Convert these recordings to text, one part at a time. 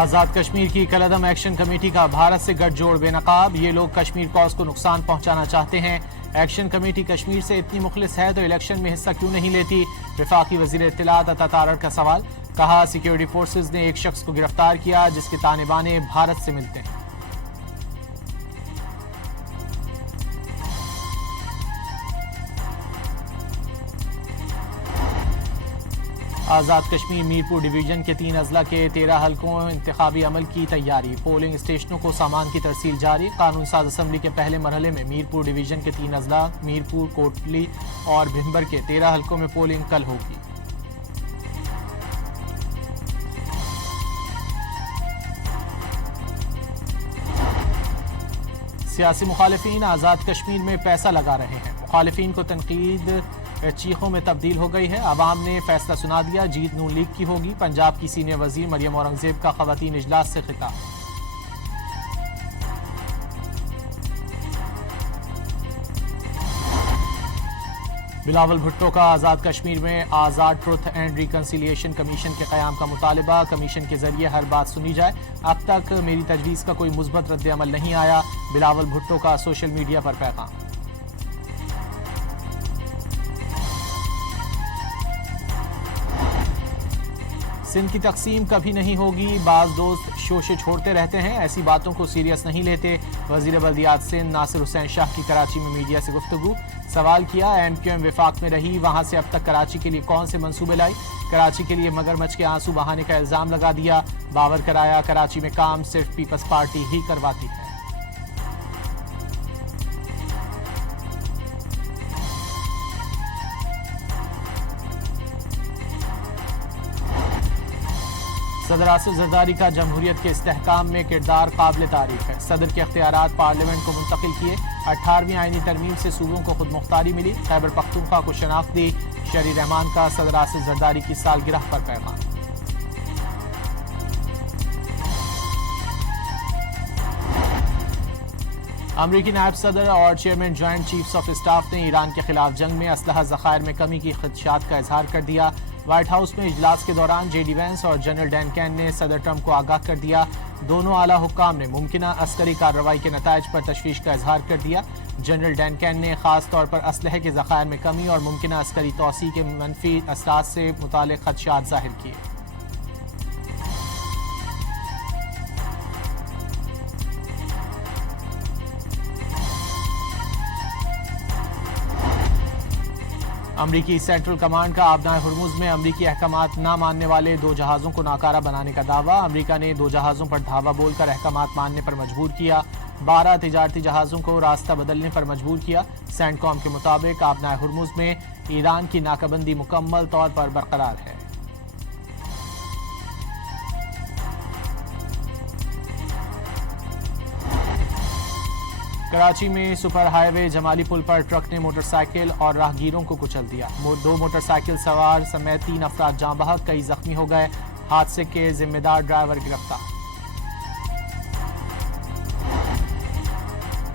آزاد کشمیر کی کالعدم action committee کا بھارت سے گٹھ جوڑ بے نقاب، یہ لوگ کشمیر کاز کو نقصان پہنچانا چاہتے ہیں۔ ایکشن کمیٹی کشمیر سے اتنی مخلص ہے تو الیکشن میں حصہ کیوں نہیں لیتی؟ وفاقی وزیر اطلاعات عطا تارڑ کا سوال، کہا سیکیورٹی فورسز نے ایک شخص کو گرفتار کیا جس کے تانے بانے بھارت سے ملتے ہیں۔ آزاد کشمیر میرپور ڈویژن کے 3 اضلاع کے 13 حلقوں انتخابی عمل کی تیاری، پولنگ اسٹیشنوں کو سامان کی ترسیل جاری۔ قانون ساز اسمبلی کے پہلے مرحلے میں میرپور ڈویژن کے 3 اضلاع میرپور، کوٹلی اور بھمبر کے 13 حلقوں میں پولنگ کل ہوگی۔ سیاسی مخالفین آزاد کشمیر میں پیسہ لگا رہے ہیں، مخالفین کو تنقید چیخوں میں تبدیل ہو گئی ہے۔ عوام نے فیصلہ سنا دیا، جیت نون لیگ کی ہوگی۔ پنجاب کی سینئر وزیر مریم اورنگزیب کا خواتین اجلاس سے خطاب۔ بلاول بھٹو کا آزاد کشمیر میں آزاد ٹروتھ اینڈ ریکنسیلیشن کمیشن کے قیام کا مطالبہ، کمیشن کے ذریعے ہر بات سنی جائے، اب تک میری تجویز کا کوئی مثبت رد عمل نہیں آیا، بلاول بھٹو کا سوشل میڈیا پر پیغام۔ سندھ کی تقسیم کبھی نہیں ہوگی، بعض دوست شوشے چھوڑتے رہتے ہیں، ایسی باتوں کو سیریس نہیں لیتے، وزیر بلدیات سندھ ناصر حسین شاہ کی کراچی میں میڈیا سے گفتگو، سوال کیا ایم کیو ایم وفاق میں رہی، وہاں سے اب تک کراچی کے لیے کون سے منصوبے لائی، کراچی کے لیے مگرمچھ کے آنسو بہانے کا الزام لگا دیا، باور کرایا کراچی میں کام صرف پیپلز پارٹی ہی کرواتی ہے۔ صدر آصف زرداری کا جمہوریت کے استحکام میں کردار قابل تعریف ہے، صدر کے اختیارات پارلیمنٹ کو منتقل کیے، 18ویں آئینی ترمیم سے صوبوں کو خود مختاری ملی، خیبر پختونخوا کو شناخت دی، شہری رحمان کا صدر آصف زرداری کی سالگرہ پر پیغام۔ امریکی نائب صدر اور chairman joint chiefs of staff نے ایران کے خلاف جنگ میں اسلحہ ذخائر میں کمی کی خدشات کا اظہار کر دیا، وائٹ ہاؤس میں اجلاس کے دوران جے ڈی وینس اور جنرل ڈین کین نے صدر ٹرمپ کو آگاہ کر دیا، دونوں اعلیٰ حکام نے ممکنہ عسکری کارروائی کے نتائج پر تشویش کا اظہار کر دیا، جنرل ڈین کین نے خاص طور پر اسلحے کے ذخائر میں کمی اور ممکنہ عسکری توسیع کے منفی اثرات سے متعلق خدشات ظاہر کیے۔ امریکی سینٹرل کمانڈ کا آبنائے ہرمز میں امریکی احکامات نہ ماننے والے 2 جہازوں کو ناکارہ بنانے کا دعویٰ، امریکہ نے 2 جہازوں پر دھاوا بول کر احکامات ماننے پر مجبور کیا، 12 تجارتی جہازوں کو راستہ بدلنے پر مجبور کیا، سینٹ کام کے مطابق آبنائے ہرمز میں ایران کی ناکہ بندی مکمل طور پر برقرار ہے۔ کراچی میں سپر ہائی وے جمالی پل پر ٹرک نے موٹر سائیکل اور راہگیروں کو کچل دیا، 2 موٹر سائیکل سوار سمیت 3 افراد جاں بحق، کئی زخمی ہو گئے، حادثے کے ذمہ دار ڈرائیور گرفتار۔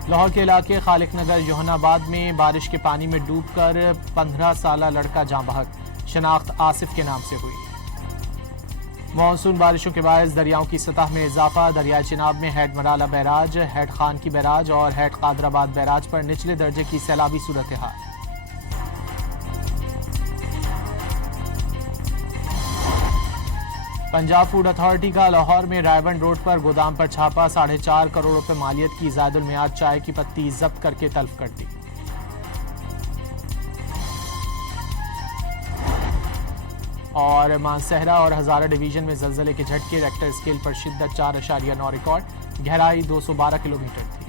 لاہور کے علاقے خالق نگر یوحنا آباد میں بارش کے پانی میں ڈوب کر 15 سالہ لڑکا جاں بحق، شناخت آصف کے نام سے ہوئی۔ مانسون بارشوں کے باعث دریاؤں کی سطح میں اضافہ، دریائے چناب میں head Marala barrage, head Khanki barrage اور ہیڈ قادر آباد بیراج پر نچلے درجے کی سیلابی صورتحال۔ پنجاب فوڈ اتھارٹی کا لاہور میں رائے بند روڈ پر گودام پر چھاپا، 4.5 کروڑ روپے مالیت کی زائد المیعاد چائے کی پتی ضبط کر کے تلف کر دی۔ اور مانسہرہ اور ہزارہ ڈویژن میں زلزلے کے جھٹکے، ریکٹر اسکیل پر شدت 4.9 ریکارڈ، گہرائی 212 کلومیٹر تھی۔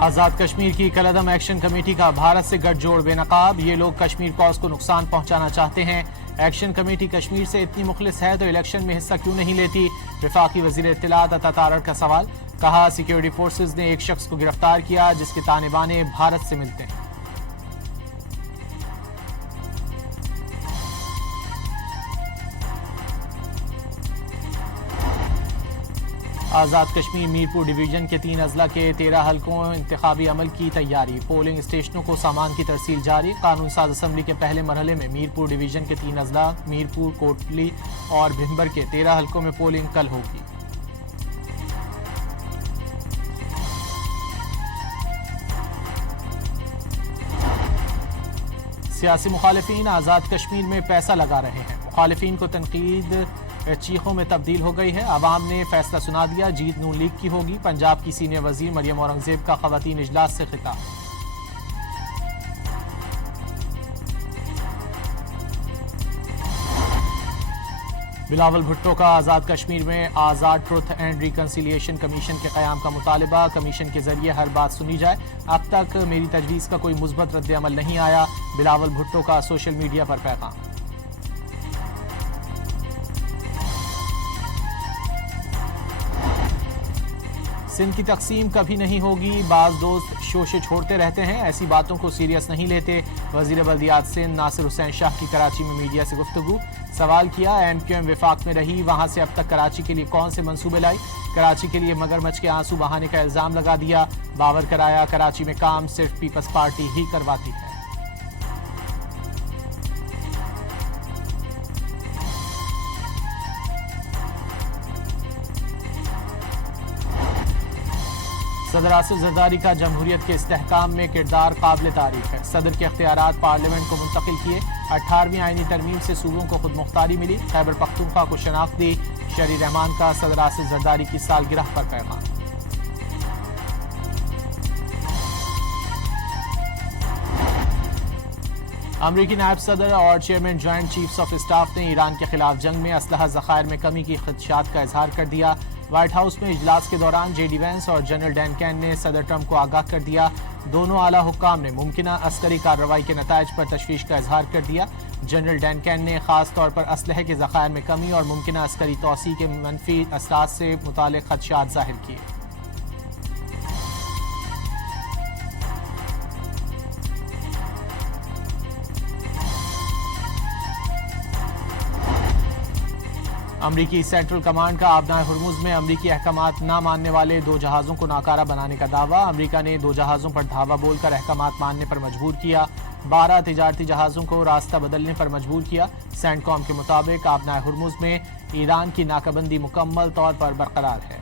آزاد کشمیر کی کالعدم ایکشن کمیٹی کا بھارت سے گٹھ جوڑ بے نقاب، یہ لوگ کشمیر کاز کو نقصان پہنچانا چاہتے ہیں، ایکشن کمیٹی کشمیر سے اتنی مخلص ہے تو الیکشن میں حصہ کیوں نہیں لیتی؟ وفاقی وزیر اطلاعات عطا تارڑ کا سوال، کہا سیکیورٹی فورسز نے ایک شخص کو گرفتار کیا جس کے تانے بانے بھارت سے ملتے ہیں۔ آزاد کشمیر میرپور ڈویژن کے 3 اضلاع کے 13 حلقوں انتخابی عمل کی تیاری، پولنگ اسٹیشنوں کو سامان کی ترسیل جاری۔ قانون ساز اسمبلی کے پہلے مرحلے میں میرپور ڈویژن کے 3 اضلاع میرپور، کوٹلی اور بھمبر کے 13 حلقوں میں پولنگ کل ہوگی۔ سیاسی مخالفین آزاد کشمیر میں پیسہ لگا رہے ہیں، مخالفین کو تنقید چیخوں میں تبدیل ہو گئی ہے۔ عوام نے فیصلہ سنا دیا، جیت نون لیگ کی ہوگی۔ پنجاب کی سینئر وزیر مریم اورنگزیب کا خواتین اجلاس سے خطاب۔ بلاول بھٹو کا آزاد کشمیر میں آزاد ٹروتھ اینڈ ریکنسیلیشن کمیشن کے قیام کا مطالبہ، کمیشن کے ذریعے ہر بات سنی جائے، اب تک میری تجویز کا کوئی مثبت رد عمل نہیں آیا، بلاول بھٹو کا سوشل میڈیا پر پیغام۔ سندھ کی تقسیم کبھی نہیں ہوگی، بعض دوست شوشے چھوڑتے رہتے ہیں، ایسی باتوں کو سیریس نہیں لیتے، وزیر بلدیات سندھ ناصر حسین شاہ کی کراچی میں میڈیا سے گفتگو۔ سوال کیا، ایم کیو ایم وفاق میں رہی، وہاں سے اب تک کراچی کے لیے کون سے منصوبے لائی؟ کراچی کے لیے مگرمچھ کے آنسو بہانے کا الزام لگا دیا، باور کرایا کراچی میں کام صرف پیپلز پارٹی ہی کرواتی ہے۔ صدر آصف زرداری کا جمہوریت کے استحکام میں کردار قابل تعریف ہے، صدر کے اختیارات پارلیمنٹ کو منتقل کیے، 18ویں آئینی ترمیم سے صوبوں کو خود مختاری ملی، خیبر پختونخوا کو شناخت دی، شہری رحمان کا صدر آصف زرداری کی سالگرہ پر پیغام۔ امریکی نائب صدر اور chairman joint chiefs of staff نے ایران کے خلاف جنگ میں اسلحہ ذخائر میں کمی کی خدشات کا اظہار کر دیا۔ وائٹ ہاؤس میں اجلاس کے دوران جے ڈی وینس اور جنرل ڈین کین نے صدر ٹرمپ کو آگاہ کر دیا، دونوں اعلیٰ حکام نے ممکنہ عسکری کارروائی کے نتائج پر تشویش کا اظہار کر دیا۔ جنرل ڈین کین نے خاص طور پر اسلحے کے ذخائر میں کمی اور ممکنہ عسکری توسیع کے منفی اثرات سے متعلق خدشات ظاہر کیے۔ امریکی سینٹرل کمانڈ کا آبنائے ہرمز میں امریکی احکامات نہ ماننے والے 2 جہازوں کو ناکارہ بنانے کا دعویٰ، امریکہ نے 2 جہازوں پر دھاوا بول کر احکامات ماننے پر مجبور کیا، 12 تجارتی جہازوں کو راستہ بدلنے پر مجبور کیا۔ سینٹ کام کے مطابق آبنائے ہرمز میں ایران کی ناکہ بندی مکمل طور پر برقرار ہے۔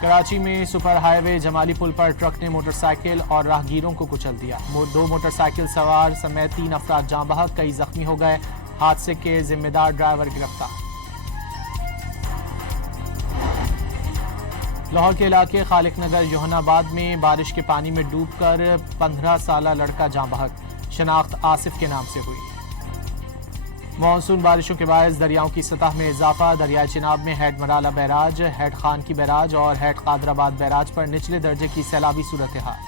کراچی میں سپر ہائی وے جمالی پل پر ٹرک نے موٹر سائیکل اور راہگیروں کو کچل دیا، 2 موٹر سائیکل سوار سمیت 3 افراد جاں بحق، کئی زخمی ہو گئے، حادثے کے ذمہ دار ڈرائیور گرفتار۔ لاہور کے علاقے خالق نگر یوحنا آباد میں بارش کے پانی میں ڈوب کر 15 سالہ لڑکا جاں بحق، شناخت آصف کے نام سے ہوئی۔ مانسون بارشوں کے باعث دریاؤں کی سطح میں اضافہ، دریائے چناب میں head Marala barrage, head Khanki barrage اور ہیڈ قادر آباد بیراج پر نچلے درجے کی سیلابی صورتحال۔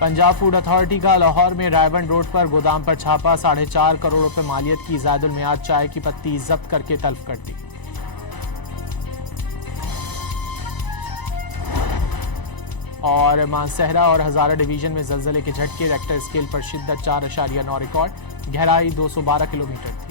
پنجاب فوڈ اتھارٹی کا لاہور میں رائے روڈ پر گودام پر چھاپا، 4.5 کروڑ روپے مالیت کی زائد المیعاد چائے کی پتی ضبط کر کے تلف کر دی۔ اور مانسہرہ اور ہزارہ ڈویژن میں زلزلے کے جھٹکے، ریکٹر اسکیل پر شدت 4.9 ریکارڈ، گہرائی 212 کلومیٹر تھی۔